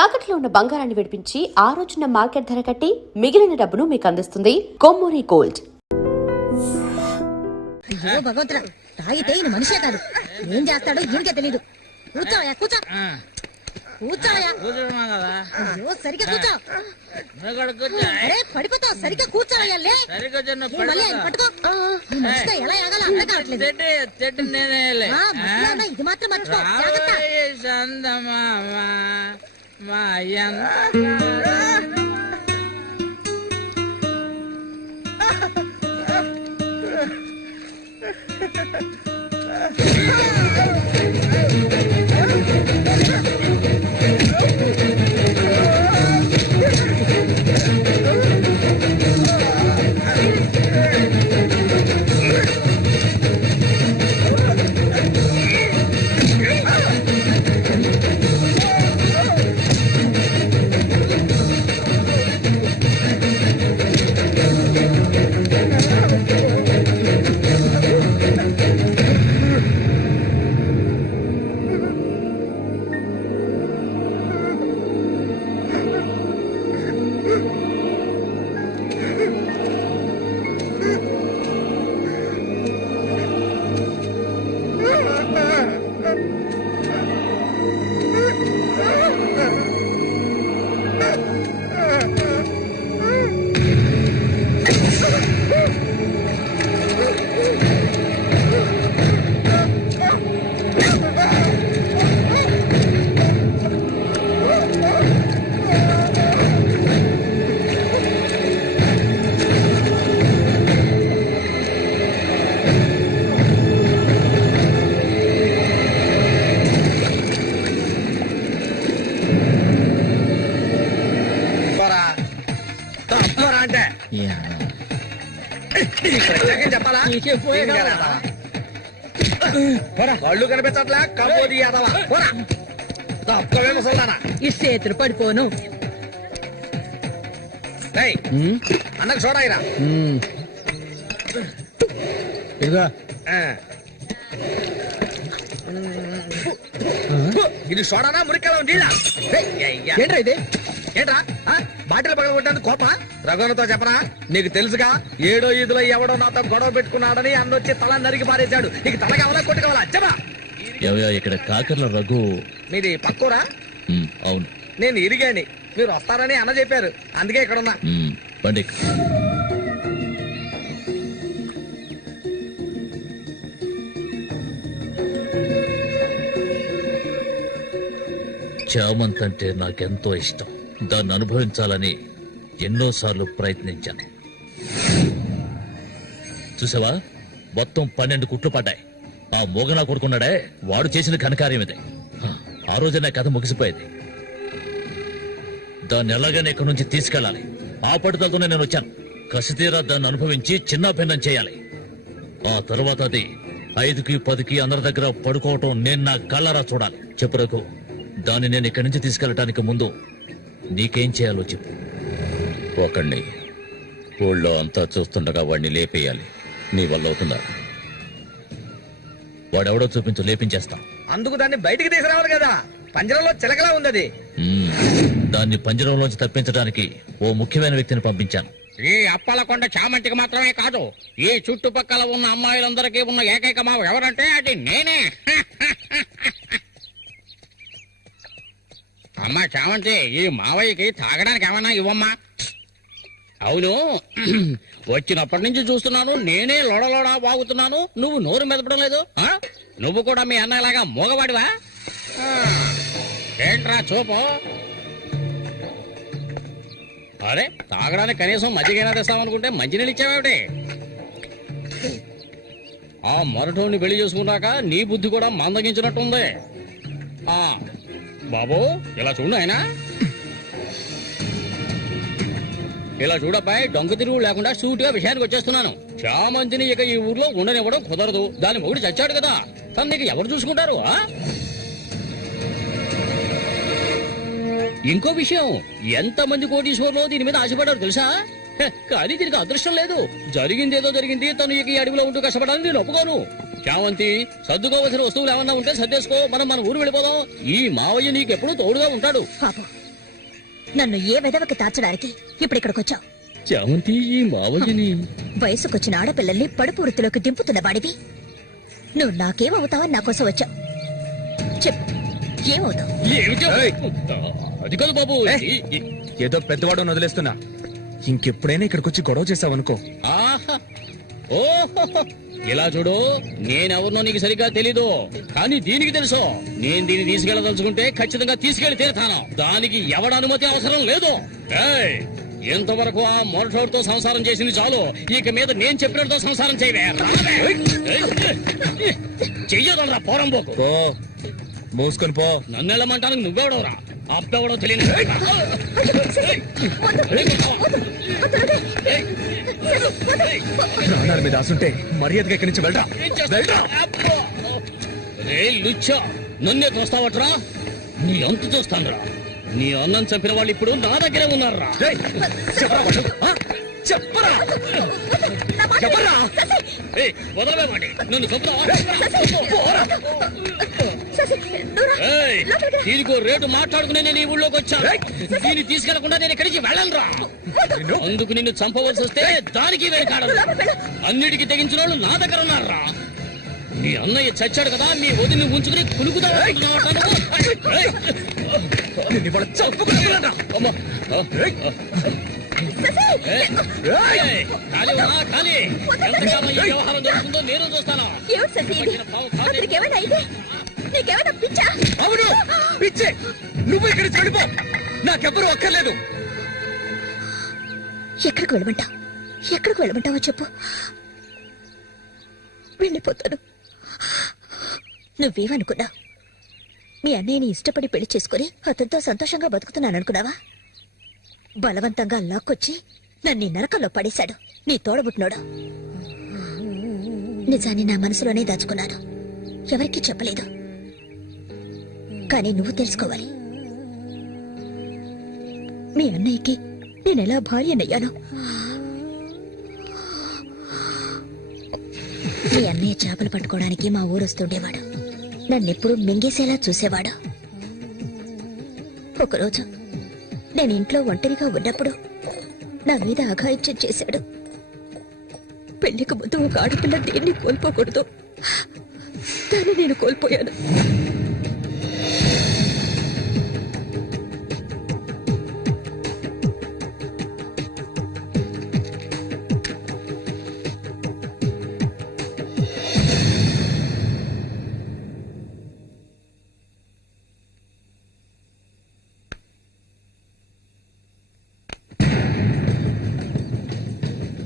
తాకట్లో ఉన్న బంగారాన్ని విడిపించి ఆ రోజున మార్కెట్ ధర కట్టి మిగిలిన డబ్బును మీకు అందిస్తుంది కొమ్మూరి గోల్డ్. అయ్యో భగవంతుడా, తాగితే ఈయన మనిషే కాదు, ఏం చేస్తాడో ఈయనకే తెలీదు. కూర్చోవయ్యా, కూర్చో కూర్చోవయ్యా. అయ్యో సరిగ్గా కూర్చో. అరే పడిపోతావు, సరిగ్గా కూర్చోవయ్యా. మళ్ళీ ఆయన పట్టుకో. ఈ మనిషితో ఎలా ఎగాలో అర్థం కావట్లేదు. ఇది మాత్రం మర్చిపో. వాళ్ళు కనిపించట్లే కబోది ఈ చేతులు పడిపోను. అన్నకు చూడాయిరా ఇది చూడనా మురికలా నీళ్ళ ఏంట్రా ఇది? ఏంట్రా బాటిల్ పగల కొట్టాను కోప రఘునతో చెప్పరా? నీకు తెలుసుగా 7వ ఈదులో ఎవడో నాతో గొడవ పెట్టుకున్నాడని అన్నొచ్చి తల నరికి పారేశాడు. నీకు తల కావాలా కొట్టు కావాలా చెప్పరా? ఇక్కడ కాకర్ల రఘు మీది పక్కూరా? అవును, నేను ఇరిగాని మీరు వస్తారని అన్న చెప్పారు, అందుకే ఇక్కడ ఉన్నా. బండి చామంతి అంటే నాకెంతో ఇష్టం. దాన్ని అనుభవించాలని ఎన్నోసార్లు ప్రయత్నించాను. చూసావా, మొత్తం 12 కుట్లు పడ్డాయి. ఆ మోగనా కొడుకున్నాడే, వాడు చేసిన ఘనకార్యం ఇదే. ఆ రోజే నా కథ ముగిసిపోయేది. దాన్ని ఎలాగైనా ఇక్కడి నుంచి తీసుకెళ్ళాలి. ఆ పట్టుదలతోనే నేను వచ్చాను. కసితీరా దాన్ని అనుభవించి చిన్న భిన్నం చేయాలి. ఆ తర్వాత అది 5కి 10కి అందరి దగ్గర పడుకోవటం నేను నా కళ్ళరా చూడాలి. చెప్పు రఘు, దాన్ని నేను ఇక్కడి నుంచి తీసుకెళ్ళటానికి ముందు నీకేం చేయాలో చెప్పు. ఒకడిని ఊళ్ళో అంతా చూస్తుండగా వాడిని లేపేయాలి. నీ వల్ల అవుతుందా? వాడెవడో చూపించు, లేపించేస్తా. అందుకు దాన్ని బయటికి తీసుకురావాలి కదా, పంజరంలో చిలకలా ఉంది. దాన్ని పంజరంలోంచి తప్పించడానికి ఓ ముఖ్యమైన వ్యక్తిని పంపించాను. ఈ అప్పలకొండ చామంతికి మాత్రమే కాదు, ఈ చుట్టుపక్కల ఉన్న అమ్మాయిలందరికీ ఉన్న ఏకైక మావ ఎవరంటే అది నేనే. అమ్మా చామంతి, ఈ మావయ్యకి తాగడానికి ఏమన్నా ఇవ్వమ్మా. అవును, వచ్చినప్పటి నుంచి చూస్తున్నాను, నేనే లోడలోడా వాగుతున్నాను, నువ్వు నోరు మెదపడం లేదు. నువ్వు కూడా మీ అన్నలాగా మోగవాడివా? ఏంట్రా చూపు? అరే, తాగడానికి కనీసం మజ్జిగైనా తెస్తామనుకుంటే మంచినీళ్ళు ఇచ్చావేమిటి? ఆ మరటోని పెళ్లి చేసుకున్నాక నీ బుద్ధి కూడా మందగించినట్టుంది. బాబు ఇలా చూడు ఆయన, ఇలా చూడబ్బాయి, డొంక తిరుగు లేకుండా సూటిగా విషయానికి వచ్చేస్తున్నాను. చామంతిని ఇక ఈ ఊర్లో ఉండనివ్వడం కుదరదు. దాని మొగుడు చచ్చాడు కదా, తను నీకు ఎవరు చూసుకుంటారు? ఇంకో విషయం, ఎంతమంది కోటీశ్వర్లో దీని మీద ఆశపడ్డారు తెలుసా? కానీ దీనికి అదృష్టం లేదు. జరిగిందేదో జరిగింది, తను ఈ అడవిలో ఉంటూ కష్టపడాలని నేను ఒప్పుకోను. చామంతి, సర్దుకోవలసిన వస్తువులు ఏమన్నా ఉంటే సర్దేసుకో, మనం మన ఊరు వెళ్ళిపోదాం. ఈ మావయ్య నీకెప్పుడు తోడుగా ఉంటాడు. నన్ను ఏ వెదవకి తార్చడానికి ఇప్పుడు ఇక్కడికి వచ్చావు? చామంతి ఈ మావయ్యని వయసుకొచ్చిన ఆడపిల్లల్ని పడుపు వృత్తిలోకి దింపుతున్న వాడివి నువ్వు నాకేమవుతావని నా కోసం వచ్చావు. చెప్పు, ఏమవుతావు? ఏమిటో? అది కాదు బాబు. ఏదో పెద్దవాడు వదిలేస్తున్నా. ఇంకెప్పుడైనా ఇక్కడికి వచ్చి గొడవ చేసావనుకో. ఆహా, ఓహో, ఇలా చూడు, నేనెవరినో నీకు సరిగ్గా తెలీదు, కానీ దీనికి తెలుసు. నేను దీన్ని తీసుకెళ్ళదలుచుకుంటే ఖచ్చితంగా తీసుకెళ్లి తీరుతాను. దానికి ఎవడ అనుమతి అవసరం లేదు. ఏయ్, ఎంతవరకు ఆ మొరటోడితో సంసారం చేసింది చాలు. ఇక మీద నేను చెప్పినట్టుతో సంసారం చేయవే. చెయ్యదలరా పోరంబోకు. పో, మూసుకొని పో. నన్ను వెళ్ళమంటానికి నువ్వెవడవరా? అబ్బెవడో తెలియదు. ప్రాణాల మీద ఆసుంటే మర్యాదగా ఇక్కడి నుంచి వెళ్ళరా. లుచ్చా, నన్నే చూస్తావట్రా? నీ అంతు చూస్తానురా. నీ అన్నం చంపిన వాళ్ళు ఇప్పుడు నా దగ్గరే ఉన్నారా? చెప్పరా చెప్పరా. వదలవేమండి, నన్ను చంపుతావా? దీనికో రేటు మాట్లాడుకునే నేను ఈ ఊళ్ళోకి వచ్చాను. దీన్ని తీసుకెళ్లకుండా నేను ఇక్కడికి వెళ్ళనురా. అందుకు నిన్ను చంపవలసి వస్తే దానికి వెనకాడను. అన్నిటికీ తెగించిన వాళ్ళు నా దగ్గర ఉన్నారా? మీ అన్నయ్య చచ్చాడు కదా, మీ వదిని ఉంచుకుని కులుకుతావా? వ్యవహారం జరుగుతుందో నేను చూస్తాను. అవును, పిచ్చే. నువ్వు ఇక్కడికి వెళ్ళిపో, నాకెవ్వరూ అక్కర్లేదు. ఎక్కడికి వెళ్ళమంటావు? ఎక్కడికి వెళ్ళమంటావో చెప్పు, వెళ్ళిపోతాను. నువ్వేమనుకున్నా? మీ అన్నయ్యని ఇష్టపడి పెళ్లి చేసుకుని అతనితో సంతోషంగా బతుకుతున్నాననుకున్నావా? బలవంతంగా లాక్కొచ్చి నన్ను ఈ నరకంలో పడేశాడు నీ తోడబుట్టినోడు. నిజాన్ని నా మనసులోనే దాచుకున్నాను, ఎవరికీ చెప్పలేదు. కానీ నువ్వు తెలుసుకోవాలి, మీ అన్నయ్యకి నేనెలా భార్యనయ్యానో. మీ అన్నయ్య చేపలు పట్టుకోవడానికి మా ఊరు వస్తుండేవాడు. నన్నెప్పుడు మింగేసేలా చూసేవాడు. ఒకరోజు నేను ఇంట్లో ఒంటరిగా ఉన్నప్పుడు నా మీద అఘాయిత్యం చేశాడు. పెళ్లికి ముందు ఒక ఆడపిల్ల దేన్ని కోల్పోకూడదు, దాన్ని నేను కోల్పోయాను.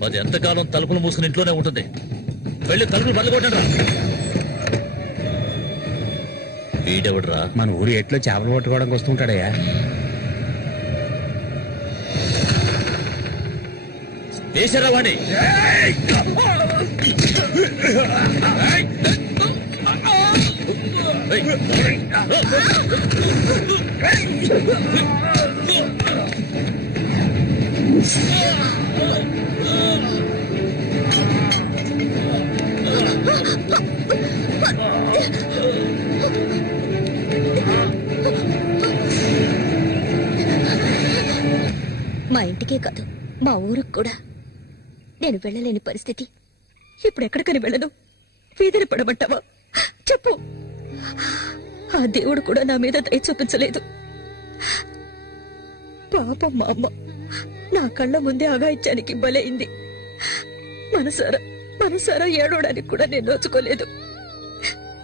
అది ఎంతకాలం తలుపులు మూసుకుని ఇంట్లోనే ఉంటుంది. వెళ్ళి తలుపులు బద్దకొట్టండి రా. వీడెవడరా? మన ఊరు ఎట్లో చేపలు పట్టుకోవడానికి వస్తుంటాడయ్యా. వేసారా వాణి? మా ఇంటికే కాదు, మా ఊరికి కూడా నేను వెళ్ళలేని పరిస్థితి. ఇప్పుడు ఎక్కడికని వెళ్ళను? వీధిని పడమంటావా? చెప్పు. ఆ దేవుడు కూడా నా మీద దయ చూపించలేదు. పాపం మా అమ్మ నా కళ్ళ ముందే అఘాయిత్యానికి బలైంది. మనసారా ఏడవడానికి కూడా నేను నోచుకోలేదు.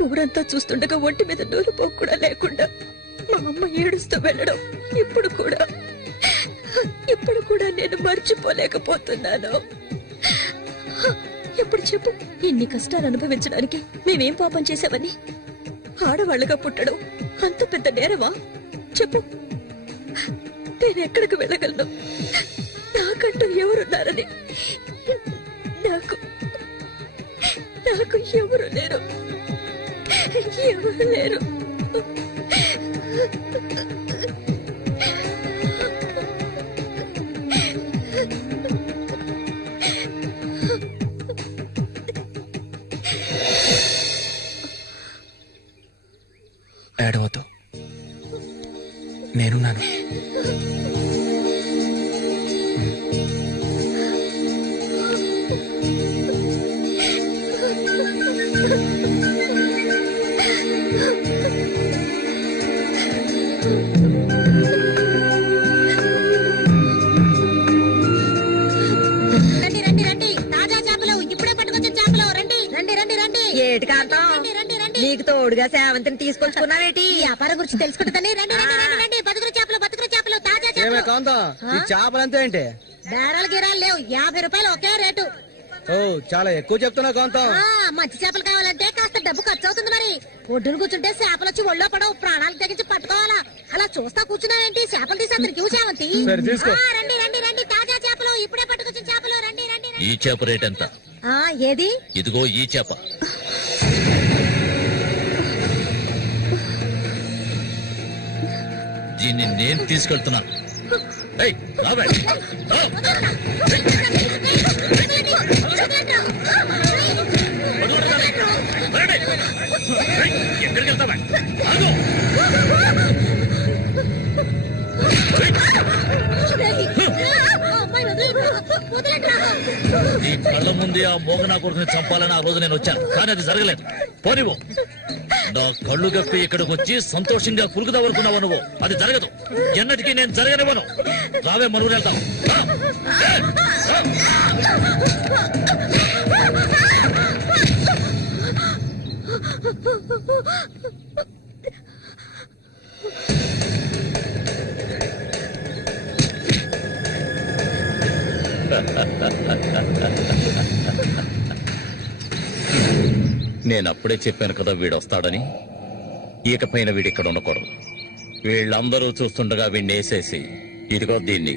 ఊరంతా చూస్తుండగా ఒంటి మీద నూలుపోకు కూడా లేకుండా మా అమ్మ ఏడుస్తూ వెళ్ళడం ఇప్పుడు కూడా నేను మర్చిపోలేకపోతున్నాను. ఎప్పుడు చెప్పు, ఇన్ని కష్టాలు అనుభవించడానికి మేమేం పాపం చేసావని? ఆడవాళ్ళగా పుట్టడం అంత పెద్ద నేరమా? చెప్పు, నేను ఎక్కడికి వెళ్ళగలను? నాకంటూ ఎవరున్నారని నాకు ఎవరు లేరు. ఏడవద్దు, నేనున్నాను. సేవంతిని తీసుకొచ్చుకున్నావేటి వ్యాపారం గురించి తెలుసుకుంటుందని రండి రండి రండి రండి బతుకులు చేపలు తాజా చేపలు కాంతం ఈ చేపలంతా ఏంటి బేరాలు గిరాలు లేవు 50 రూపాయలు ఒకే రేటు ఓ చాలా ఎక్కువ చెప్తున్నా కాంతం మంచి చేపలు కావాలంటే కాస్త డబ్బు ఖర్చు అవుతుంది మరి ఒడ్డును కూర్చుంటే చేపలు వచ్చి ఒళ్ళో పడవు ప్రాణాలు తెగించి పట్టుకోవాలా అలా చూస్తా కూర్చున్నావేంటి చేపలు తీసి అతనికి సేవంతి సరే, తీసుకో. రండి రండి రండి తాజా చేపలు ఇప్పుడే పట్టుకొచ్చిన చేపలు రండి రండి రండి. ఈ చేప రేట్ ఎంత? ఏది ఇదిగో ఈ చేప. దీన్ని నేను తీసుకెళ్తున్నాను. ఏయ్, రావే. రా. ఏయ్, ఎక్కడికి వెళ్తావా? ఆగు. నీ కళ్ళ ముందే ఆ మోగనా కొడుకుని చంపాలని ఆ రోజు నేను వచ్చాను, కానీ అది జరగలేదు. పోనివ్వు. నా కళ్ళు గప్పి ఇక్కడికి వచ్చి సంతోషంగా కురుకుదావనుకున్నావు నువ్వు. అది జరగదు, ఎన్నటికీ నేను జరగనివ్వను. రావే, మనుగురు వెళ్తాం. నేనప్పుడే చెప్పాను కదా వీడొస్తాడని. ఇకపైన వీడిక్కడ ఉండకూడదు. వీళ్ళందరూ చూస్తుండగా వీడిని వేసేసి ఇదిగో దీన్ని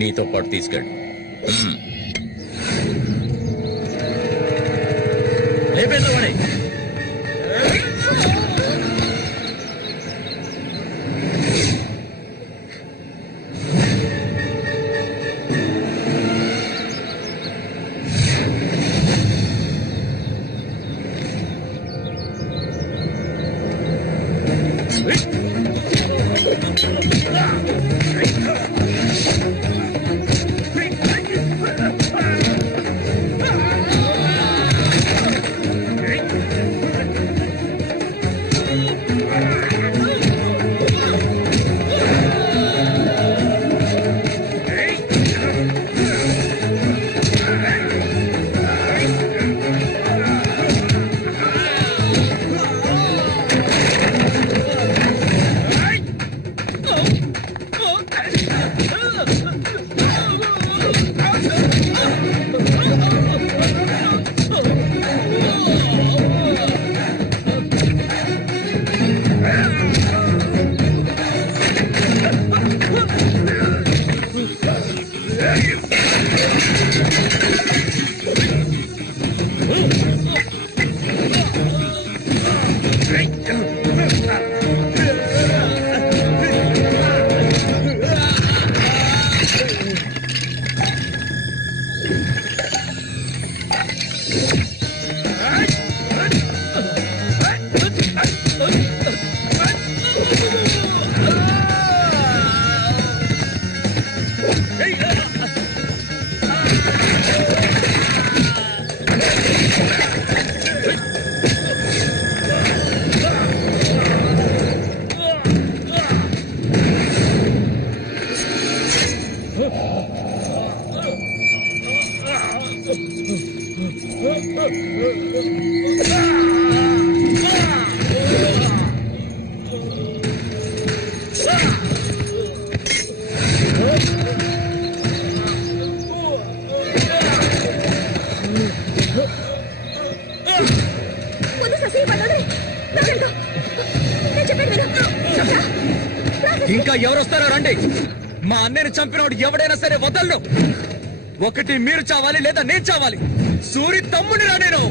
నీతో పాటు తీసుకెళ్ళు. లేపేద్దామని. ఇంకా ఎవరొస్తారో రండి. మా అన్నయ్యని చంపినోడు ఎవడైనా సరే వదలను. ఒకటి మీరు చావాలి లేదా నేను చావాలి. సూరి తమ్ముడిరా నేను.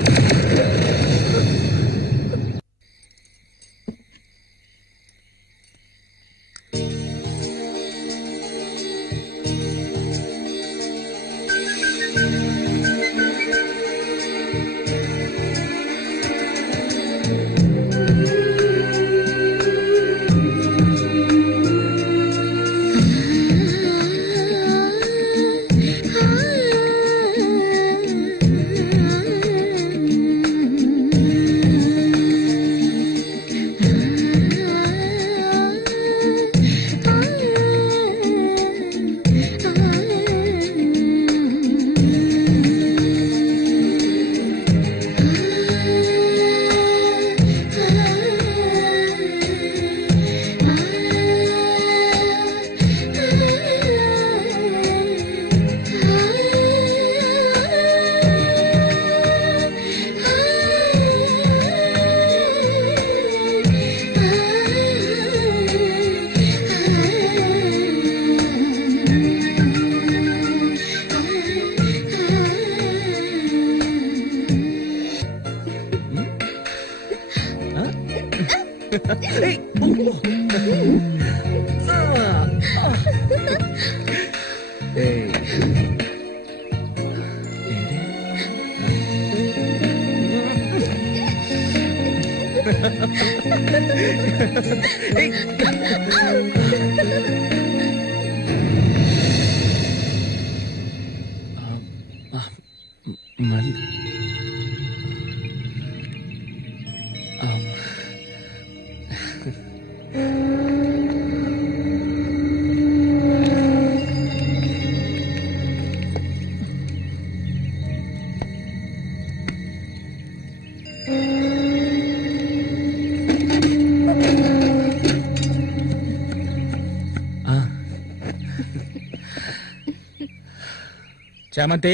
చామంతి,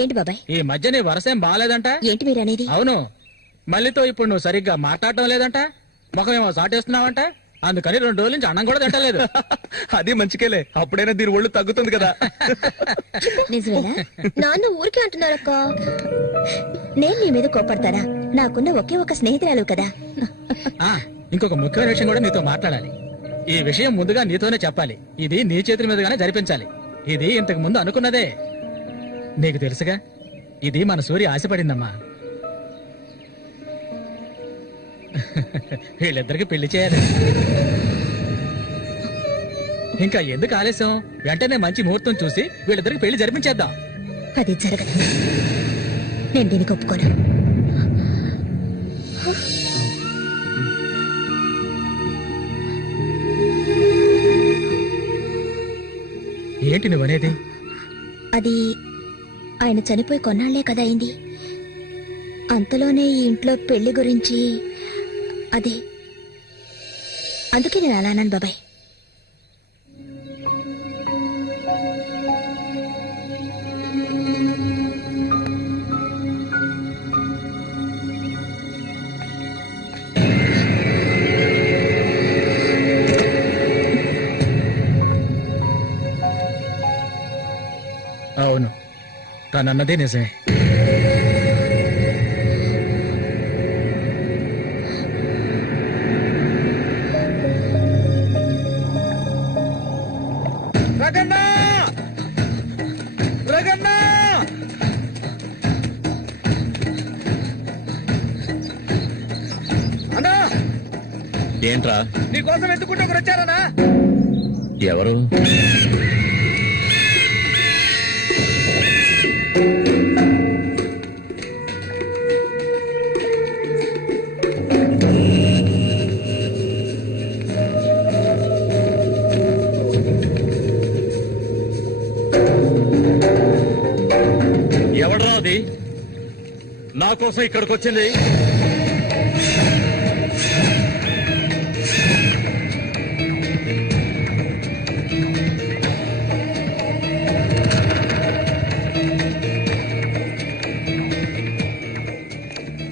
ఏంటి బాబాయ్? ఈ మధ్య నీ వరసేం బాగాలేదంట. ఏంటి మీరు అనేది? అవును, మళ్ళీతో ఇప్పుడు నువ్వు సరిగ్గా మాట్లాడటం లేదంట, ముఖమేమో సాటేస్తున్నావంట, అందుకని 2 రోజుల నుంచి అన్నం కూడా తింటలేదు. అది మంచికేలే, అప్పుడైనా దీని ఒళ్ళు తగ్గుతుంది కదా. నిజమేనా? నాన్న ఊరికే అంటున్నారక్క. నేను మీ మీద కోపడతారా? నాకున్న ఒకే ఒక స్నేహితురాలు కదా. ఇంకొక ముఖ్యమైన విషయం కూడా నీతో మాట్లాడాలి. ఈ విషయం ముందుగా నీతోనే చెప్పాలి. ఇది నీ చేతుల మీదుగానే జరిపించాలి. ఇది ఇంతకు ముందు అనుకున్నదే, నీకు తెలుసుగా. ఇది మన సూర్య ఆశపడిందమ్మా. వీళ్ళిద్దరికి పెళ్లి చేయాలి. ఇంకా ఎందుకు ఆలస్యం? వెంటనే మంచి ముహూర్తం చూసి వీళ్ళిద్దరికి పెళ్లి జరిపించేద్దాం. అది జరగదు. నేను దీనికి ఒప్పుకోను. ఏంటి నువ్వనేది? అది ఆయన చనిపోయి కొన్నాళ్లే కదా అయింది. అంతలోనే ఈ ఇంట్లో పెళ్లి గురించి అదే, అందుకే నేను అలా అన్నాను బాబాయ్. అవును, తనన్నదే నిజమే. రగన్నా! రగన్నా! అన్నా, ఏంట్రా? నీకోసం ఎందుకుంటే ఒకరు వచ్చారనా? ఎవరు? ఎవడరా అది నా కోసం ఇక్కడికి వచ్చింది?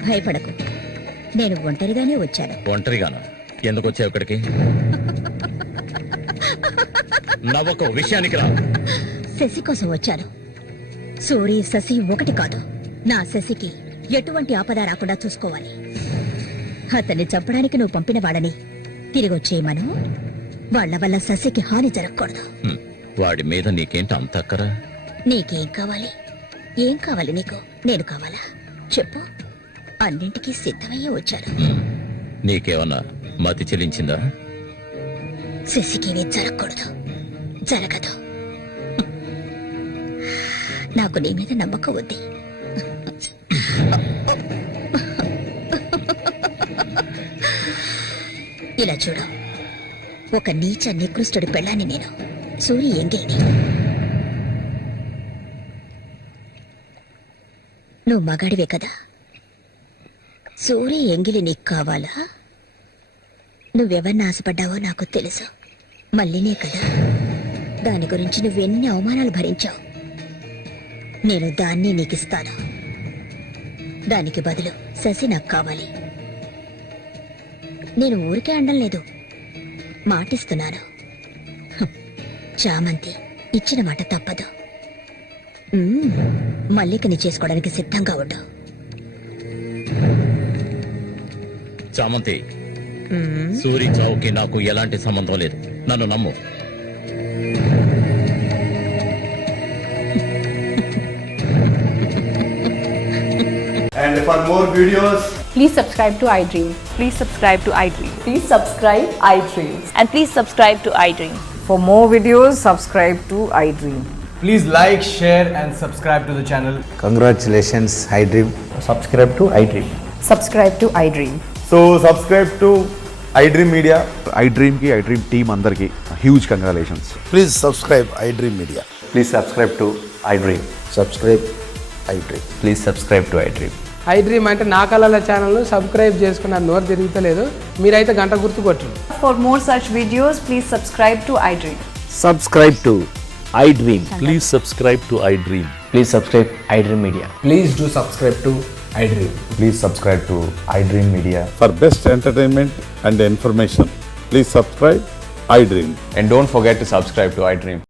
భయపడకు, నేను ఒంటరిగానే వచ్చాను. ఒంటరిగానా? ఎందుకు వచ్చావు ఇక్కడికి? నవ్వకు, విషయానికి రా. శశి కోసం వచ్చాను. సూరి శశి ఒకటి కాదు. నా శశికి ఎటువంటి ఆపద రాకుండా చూసుకోవాలి. అతన్ని చంపడానికి నువ్వు పంపిన వాడని తిరిగి వచ్చేయమను. వాళ్ల వల్ల శశికి హాని జరగకూడదు. వాడి మీద నీకేంటి అంత అక్కరా? నీకేం కావాలి? ఏం కావాలి నీకు? నేను కావాలా? చెప్పు. అన్నింటికీ సిద్ధమయ్యే వచ్చాను. నీకేమన్నా మతి చెల్లించిందా? శశికి జరగకూడదు, జరగదు. నాకు నీ మీద నమ్మకం ఉంది. ఇలా చూడు, ఒక నీచ నికృష్టుడి పెళ్ళాన్ని నేను, సూరి ఎంగిల్ని. నువ్వు మగాడివే కదా. సూరి ఎంగిలి నీకు కావాలా? నువ్వెవరిని ఆశపడ్డావో నాకు తెలుసు. మళ్ళీనే కదా. దాని గురించి నువ్వెన్ని అవమానాలు భరించావు. నేను దాన్ని నీకిస్తాను. దానికి బదులు శశి నాకు కావాలి. నేను ఊరికే అండం లేదు, మాటిస్తున్నాను. చామంతి ఇచ్చిన మాట తప్పదు. మల్లికని చేసుకోవడానికి సిద్ధంగా ఉండు. చామంతి సూరి చావుకి నాకు ఎలాంటి సంబంధం లేదు. నన్ను నమ్ము. And for more videos, Please subscribe to iDream. Please subscribe to iDream. Please subscribe iDream. And please subscribe to iDream. For more videos, subscribe to iDream. please like, share, and subscribe to the channel. Congratulations, iDream. Subscribe to iDream. Subscribe to iDream. So subscribe to iDream Media. iDream ki iDream team అందరికి huge congratulations. Please subscribe iDream Media. Please subscribe to iDream. Subscribe iDream. Please subscribe to iDream. iDream అంటే నా కళల ఛానల్ను subscribe చేసుకున్న నోరు తిరుగుతలేదు. మీరైతే గంట గుర్తు కొట్టండి. For more such videos, please subscribe to iDream. Subscribe to iDream. Please subscribe to I dream. Please subscribe iDream Media. Please do subscribe to iDream. Please subscribe to iDream Media. For best entertainment and information, please subscribe iDream. And don't forget to subscribe to iDream.